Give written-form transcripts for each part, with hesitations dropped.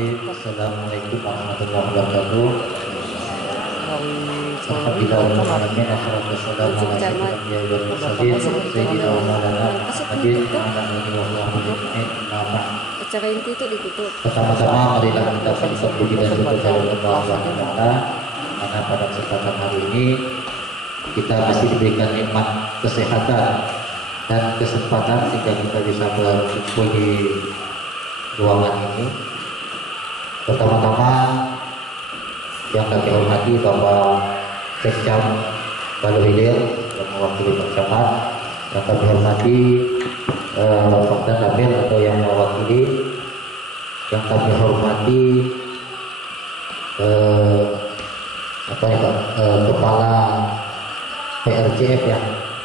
Assalamualaikum warahmatullahi wabarakatuh. Alhamdulillahirrahmanirrahim. Wassalamu ala asyrofil mursalin sayyidina wa maulana Muhammadin wa ala alihi wa sahbihi ajma'in. Acara inti itu ditutup. Pertama-tama marilah kita saling puji dan syukur kepada Allah Subhanahu wa taala karena pada kesempatan hari ini kita masih diberikan nikmat kesehatan dan kesempatan sehingga kita bisa berkumpul di ruangan ini. Pertama-tama yang kami hormati Bapak Sekcam Baluhilir yang mewakili Pak Camat, yang kami hormati Pak Dan Nabil atau yang mewakili, yang kami hormati Kepala PRCF ya,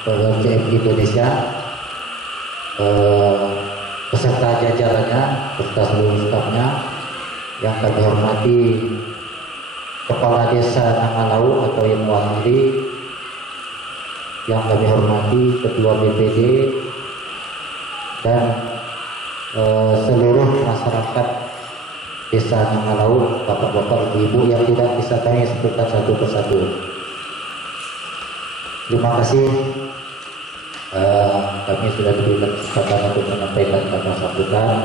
PRCF Indonesia, beserta jajarannya, beserta seluruh stafnya, yang kami hormati Kepala Desa Nangalau atau yang mewakili, yang kami hormati Ketua BPD dan seluruh masyarakat Desa Nangalau, bapak-bapak, ibu-ibu yang tidak bisa kami sebutkan satu persatu. Terima kasih. Kami sudah diberikan kesempatan untuk menyampaikan kata sambutan.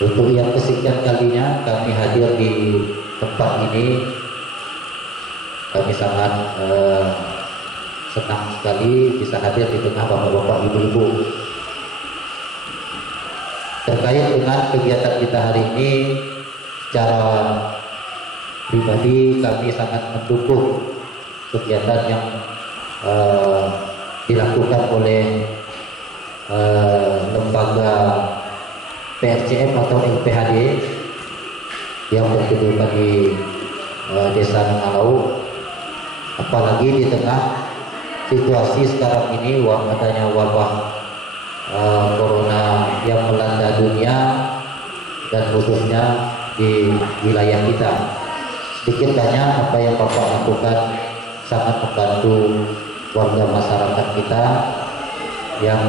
Untuk yang kesekian kalinya kami hadir di tempat ini, kami sangat senang sekali bisa hadir di tengah bapak-bapak, ibu-ibu. Terkait dengan kegiatan kita hari ini, secara pribadi kami sangat mendukung kegiatan yang dilakukan oleh lembaga PRCF atau LPHD yang berkedudukan di Desa Nangalau, apalagi di tengah situasi sekarang ini adanya wabah corona yang melanda dunia dan khususnya di wilayah kita. Sedikit banyak apa yang Bapak lakukan sangat membantu warga masyarakat kita yang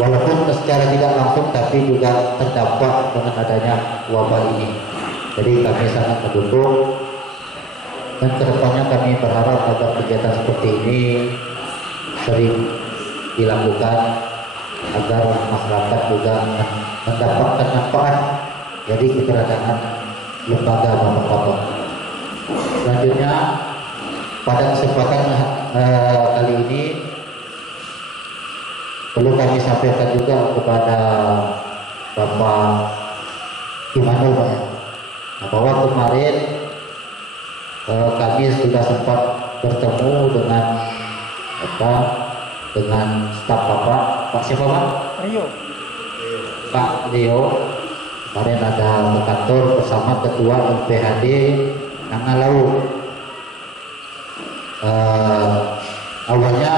walaupun secara tidak langsung tapi juga terdampak dengan adanya wabah ini. Jadi kami sangat mendukung dan kedepannya kami berharap agar kegiatan seperti ini sering dilakukan agar masyarakat juga mendapatkan manfaat dari keberadaan lembaga bapak-bapak. Selanjutnya pada kesempatan kali ini perlu kami sampaikan juga kepada Bapak Immanuel Pak, bahwa kemarin kami sudah sempat bertemu dengan staf Pak siapa Pak? Rio. Pak Leo. Kemarin ada ke kantor bersama Ketua LPHD Nangalau. Awalnya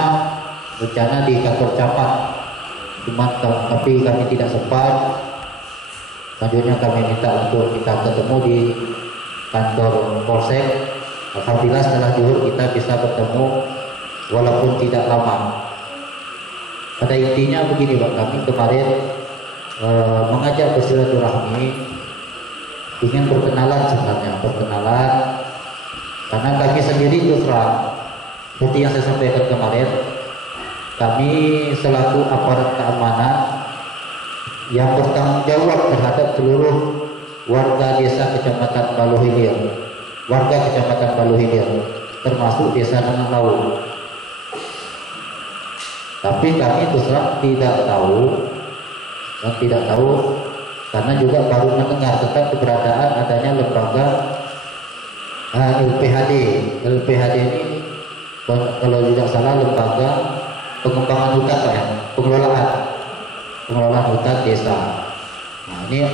rencana di kantor camat, tapi kami tidak sempat. Selanjutnya kami minta untuk kita ketemu di kantor Polsek. Alhamdulillah setelah zuhur kita bisa bertemu walaupun tidak lama. Pada intinya begini Pak, kami kemarin mengajak bersilaturahmi, ingin berkenalan sebenarnya, karena kami sendiri terus terang seperti yang saya sampaikan kemarin, kami selaku aparat keamanan yang bertanggung jawab terhadap seluruh warga desa Kecamatan Baluhilir, termasuk Desa Nangalau. Tapi kami terus terang tidak tahu karena juga baru mendengar tentang keberadaan adanya lembaga LPHD. LPHD ini kalau tidak salah lembaga pengembangan hutan Pak ya, pengelolaan hutan desa. Nah ini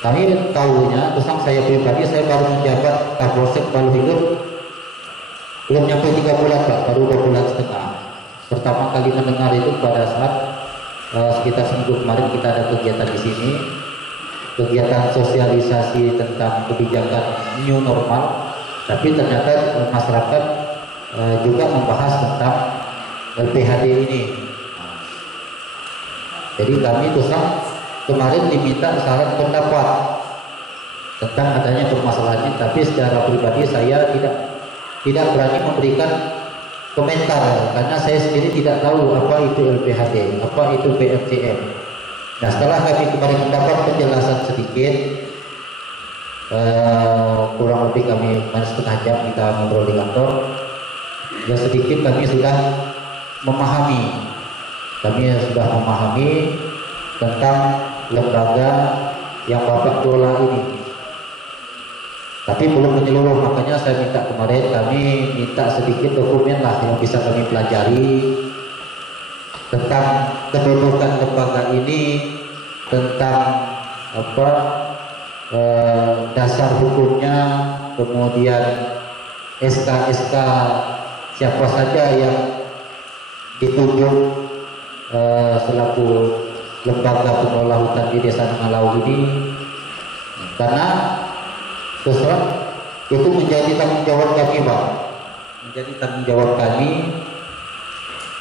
kami tahunya, terus saya pribadi saya baru menjabat Kapolsek Baluhilir belum nyampe 3 bulan Pak, baru 2 bulan setengah. Pertama kali mendengar itu pada saat sekitar seminggu kemarin kita ada kegiatan di sini, kegiatan sosialisasi tentang kebijakan new normal, tapi ternyata masyarakat juga membahas tentang LPHD ini. Jadi kami terus kemarin diminta saran pendapat tentang adanya permasalahan ini, tapi secara pribadi saya tidak berani memberikan komentar karena saya sendiri tidak tahu apa itu LPHD, apa itu PRCM. Nah, setelah kami kemarin mendapat penjelasan sedikit, kurang lebih kami setengah jam kita ngobrol di kantor, ya sedikit kami sudah memahami tentang lembaga yang Bapak kelola ini. Tapi belum menyeluruh, makanya saya minta kemarin, kami minta sedikit dokumen lah yang bisa kami pelajari tentang kedudukan lembaga ini, tentang apa dasar hukumnya, kemudian SK siapa saja yang ditunjuk selaku lembaga pengelola hutan di Desa Nangalau ini, karena sesuatu itu menjadi tanggung jawab kami, Pak. Menjadi tanggung jawab kami,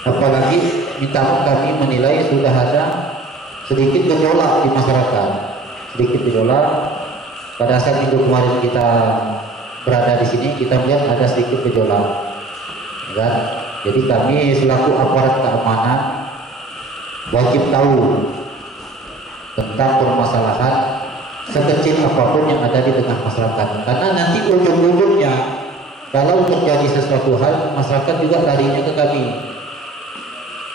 apalagi minta kami menilai sudah ada sedikit gejolak di masyarakat, sedikit gejolak. Pada saat minggu kemarin kita berada di sini, kita melihat ada sedikit gejolak, kan? Jadi kami selaku aparat keamanan wajib tahu tentang permasalahan sekecil apapun yang ada di tengah masyarakat, karena nanti ujung-ujungnya kalau terjadi sesuatu hal, masyarakat juga larinya ke kami.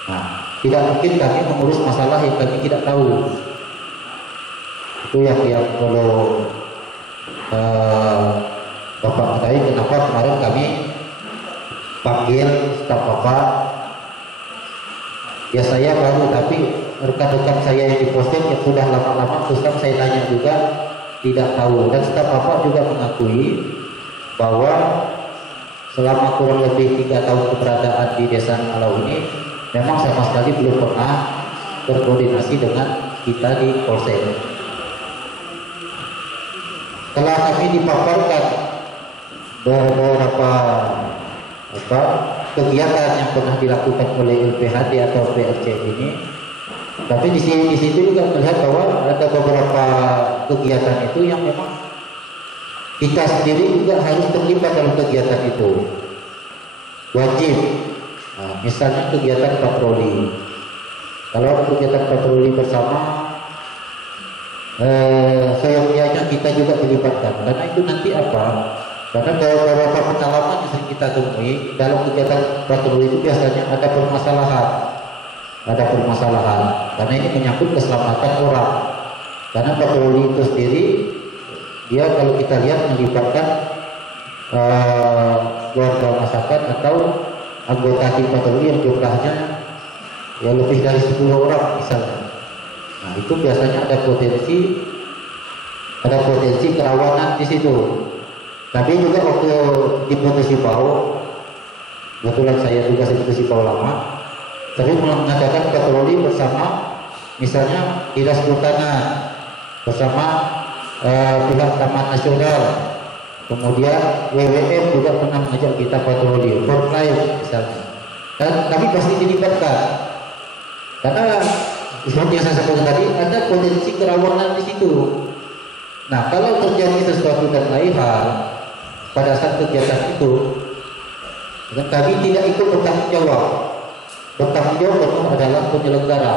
Nah, tidak mungkin kami mengurus masalah yang kami tidak tahu. Itu yang perlu Bapak ketahui kenapa kemarin kami panggil staf Bapak. Ya saya baru, tapi rekan-rekan saya yang diposting yang sudah lama-lama, terus saya tanya juga tidak tahu, dan staf Bapak juga mengakui bahwa selama kurang lebih 3 tahun keberadaan di Desa Nangalau ini memang sama sekali belum pernah berkoordinasi dengan kita di Polsek. Setelah kami dipaparkan beberapa kegiatan yang pernah dilakukan oleh LPHD atau PRC ini, tapi di situ juga melihat bahwa ada beberapa kegiatan itu yang memang kita sendiri juga harus terlibat dalam kegiatan itu, wajib. Nah, misalnya kegiatan patroli, kalau kegiatan patroli bersama, seyogyanya kita juga terlibatkan, karena itu nanti apa? Karena beberapa pengalaman yang sering kita temui dalam kegiatan patroli itu biasanya ada permasalahan, karena ini menyangkut keselamatan orang. Karena patroli itu sendiri, dia kalau kita lihat melibatkan warga masyarakat atau anggota tim patroli yang jumlahnya ya lebih dari 10 orang misalnya. Nah, itu biasanya ada potensi kerawanan di situ. Tapi juga waktu di Mutisipau, kebetulan saya juga di Mutisipau lama, sering mengadakan patroli bersama, misalnya Dinas Kehutanan bersama pihak Taman Nasional, kemudian WWF juga pernah mengajak kita patroli, Fortlife misalnya, dan kami pasti dilibatkan karena seperti yang saya sampaikan tadi, ada potensi kerawanan di situ. Nah, kalau terjadi sesuatu dan lain hal pada saat kegiatan itu, kami tidak ikut bertanggung jawab. Bertanggung jawab itu adalah penyelenggara.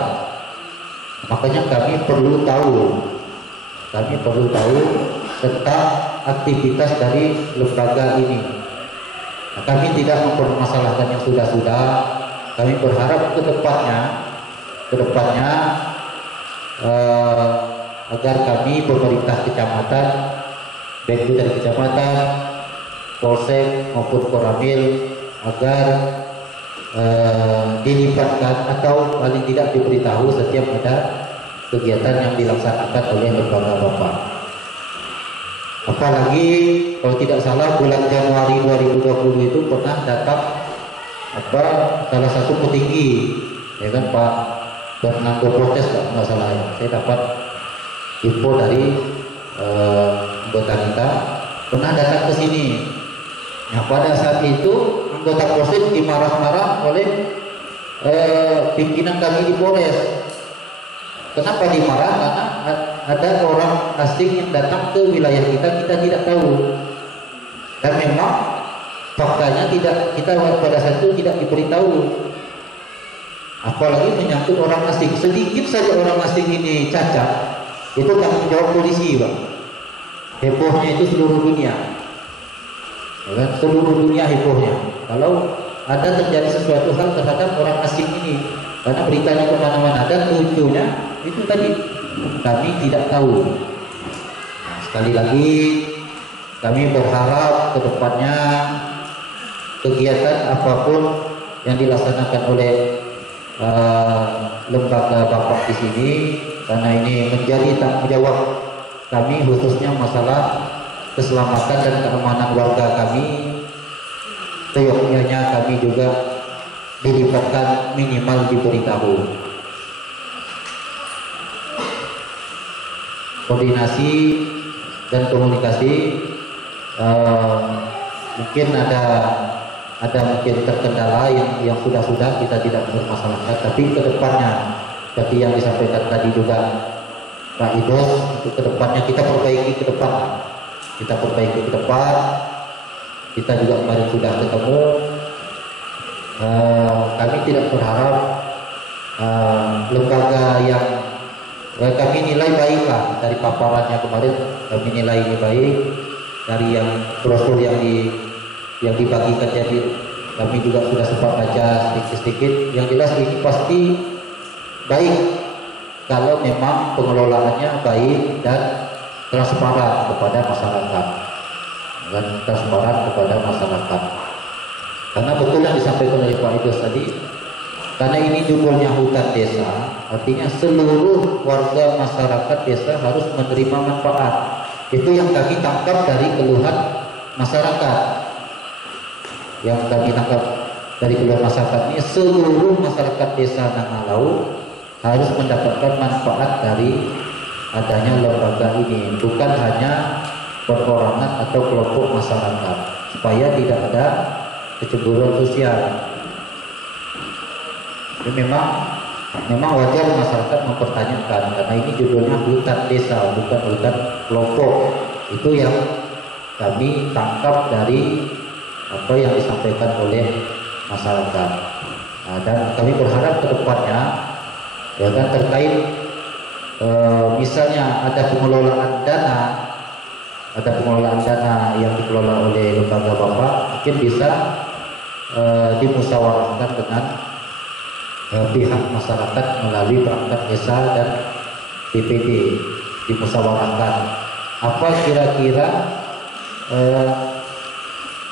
Makanya kami perlu tahu tentang aktivitas dari lembaga ini. Nah, kami tidak mempermasalahkan yang sudah-sudah. Kami berharap ke depannya agar kami pemerintah kecamatan, baik itu dari kecamatan, Polsek maupun Koramil, agar dilibatkan atau paling tidak diberitahu setiap ada kegiatan yang dilaksanakan oleh lembaga Bapak. Apalagi kalau tidak salah bulan Januari 2020 itu pernah datang salah satu petinggi, ya kan, Pak Bernardo Protes, nggak salah ya. Saya dapat info dari anggota kita pernah datang ke sini. Nah, pada saat itu anggota Polsek dimarah-marah oleh pimpinan kami di Polres. Kenapa dimarah? Karena ada orang asing yang datang ke wilayah kita tidak tahu. Dan memang faktanya kita pada saat itu tidak diberitahu. Apalagi menyangkut orang asing. Sedikit saja orang asing ini cacat, itu tanggung jawab polisi, Pak. Hebohnya itu seluruh dunia. Ya kan? Seluruh dunia hebohnya. Kalau ada terjadi sesuatu hal terhadap orang asing ini, karena beritanya kemana-mana, dan lucunya itu tadi kami tidak tahu. Nah, sekali lagi kami berharap ke depannya kegiatan apapun yang dilaksanakan oleh lembaga Bapak di sini, karena ini menjadi tanggung jawab kami khususnya masalah keselamatan dan keamanan warga kami. Seyogyanya kami juga dilibatkan, minimal diberitahu. Koordinasi dan komunikasi mungkin ada mungkin terkendala yang sudah kita tidak bermasalahkan, tapi kedepannya seperti yang disampaikan tadi juga Pak Idus, untuk kedepannya kita perbaiki ke depan, kita juga kemarin sudah ketemu. Kami tidak berharap lembaga yang kami nilai baik lah, dari paparannya kemarin kami nilai ini baik, dari yang brosur yang dibagikan, jadi kami juga sudah sempat baca sedikit-sedikit. Yang jelas ini pasti baik kalau memang pengelolaannya baik dan transparan kepada masyarakat, karena betul yang disampaikan oleh Pak Idus tadi, karena ini judulnya hutan desa, artinya seluruh warga masyarakat desa harus menerima manfaat. Itu yang kami tangkap dari keluhan masyarakat. Yang kami tangkap dari keluhan masyarakat ini, seluruh masyarakat desa Nangalau harus mendapatkan manfaat dari adanya lembaga ini, bukan hanya perorangan atau kelompok masyarakat, supaya tidak ada kecemburuan sosial. Ini memang wajar masyarakat mempertanyakan, karena ini judulnya hutan desa, bukan hutan kelompok. Itu yang kami tangkap dari apa yang disampaikan oleh masyarakat. Nah, dan kami berharap ke depannya, ya kan, terkait misalnya ada pengelolaan dana yang dikelola oleh lembaga Bapak, mungkin bisa dimusyawarahkan dengan pihak masyarakat melalui perangkat desa dan BPD, dimusyawarahkan apa kira-kira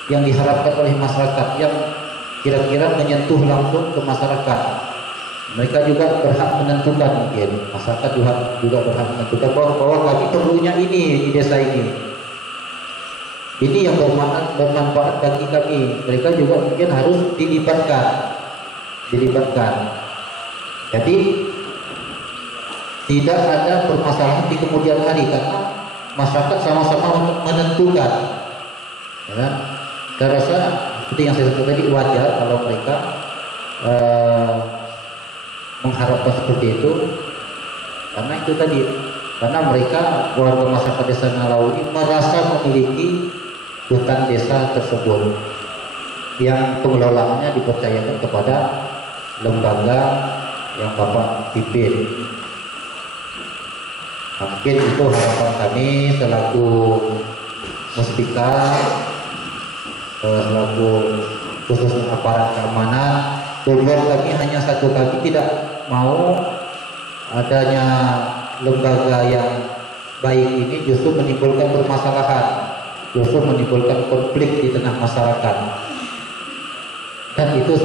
yang diharapkan oleh masyarakat, yang kira-kira menyentuh langsung ke masyarakat. Mereka juga berhak menentukan, mungkin masyarakat juga berhak menentukan bahwa kami perlunya ini di desa ini yang bermanfaat bagi kami. Mereka juga mungkin harus dilibatkan. Jadi tidak ada permasalahan di kemudian hari, karena masyarakat sama-sama menentukan. Ya kan? Saya rasa seperti yang saya sebut tadi, wajar kalau mereka mengharapkan seperti itu, karena mereka warga masyarakat desa Nangalau ini merasa memiliki hutan desa tersebut yang pengelolaannya dipercayakan kepada lembaga yang Bapak pimpin. Mungkin itu harapan kami selaku Muspika, selaku khususnya aparat keamanan. Tujuan kami hanya satu, kami tidak mau adanya lembaga yang baik ini justru menimbulkan permasalahan, justru menimbulkan konflik di tengah masyarakat. Dan itu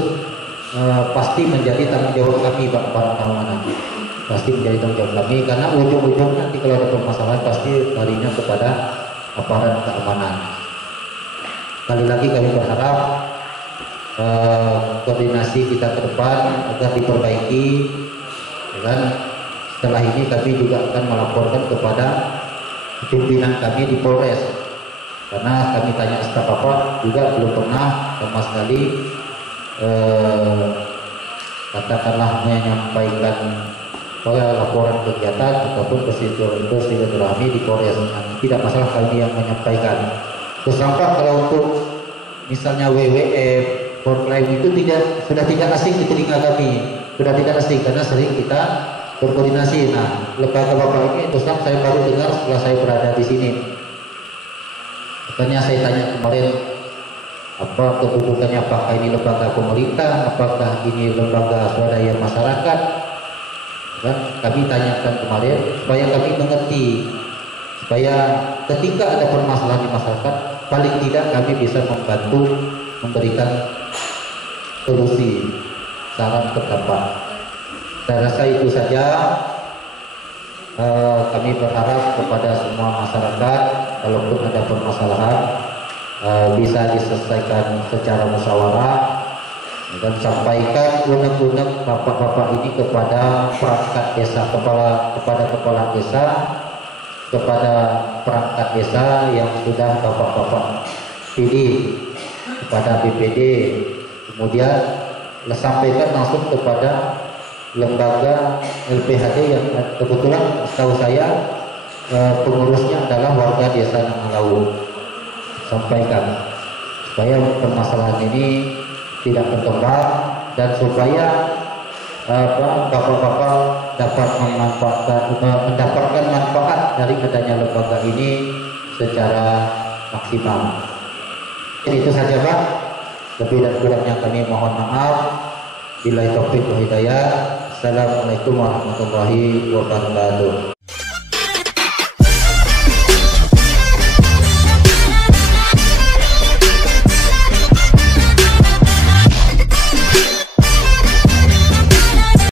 pasti menjadi tanggung jawab kami, Pak Aparat Keamanan. Pasti menjadi tanggung jawab kami, karena ujung-ujungnya nanti kalau ada permasalahan pasti larinya kepada aparat keamanan. Sekali lagi kami berharap koordinasi kita ke depan agar diperbaiki. Dan setelah ini kami juga akan melaporkan kepada pimpinan kami di Polres, karena kami tanya staf apa juga belum pernah sama sekali katakanlah menyampaikan supaya laporan kegiatan ataupun bersilaturahmi di Polres. Tidak masalah kami yang menyampaikan. Terus nampak kalau untuk misalnya WWF, Forklaim itu sudah tidak asing di telinga kami, sudah tidak asing karena sering kita berkoordinasi. Nah, lembaga Bapak ini terus terang saya baru dengar setelah saya berada di sini. Makanya saya tanya kemarin, apa kedudukannya, apakah ini lembaga pemerintah, apakah ini lembaga swadaya masyarakat. Dan kami tanyakan kemarin supaya kami mengerti, supaya ketika ada permasalahan di masyarakat, paling tidak kami bisa membantu memberikan solusi, saran pendapat. Saya rasa itu saja. Kami berharap kepada semua masyarakat, kalaupun ada permasalahan bisa diselesaikan secara musyawarah, dan sampaikan unek-unek bapak-bapak ini kepada perangkat desa, kepada kepala desa, kepada perangkat desa yang sudah bapak-bapak pilih, kepada BPD, kemudian sampaikan langsung kepada lembaga LPHD yang kebetulan setahu saya pengurusnya adalah warga desa Nangalau. Sampaikan supaya permasalahan ini tidak berkembang dan supaya bapak-bapak dapat mendapatkan manfaat dari adanya lembaga ini secara maksimal. Jadi itu saja Pak. Lebih dan kurangnya kami mohon maaf. Billahi taufiq wal hidayah. Assalamualaikum warahmatullahi wabarakatuh.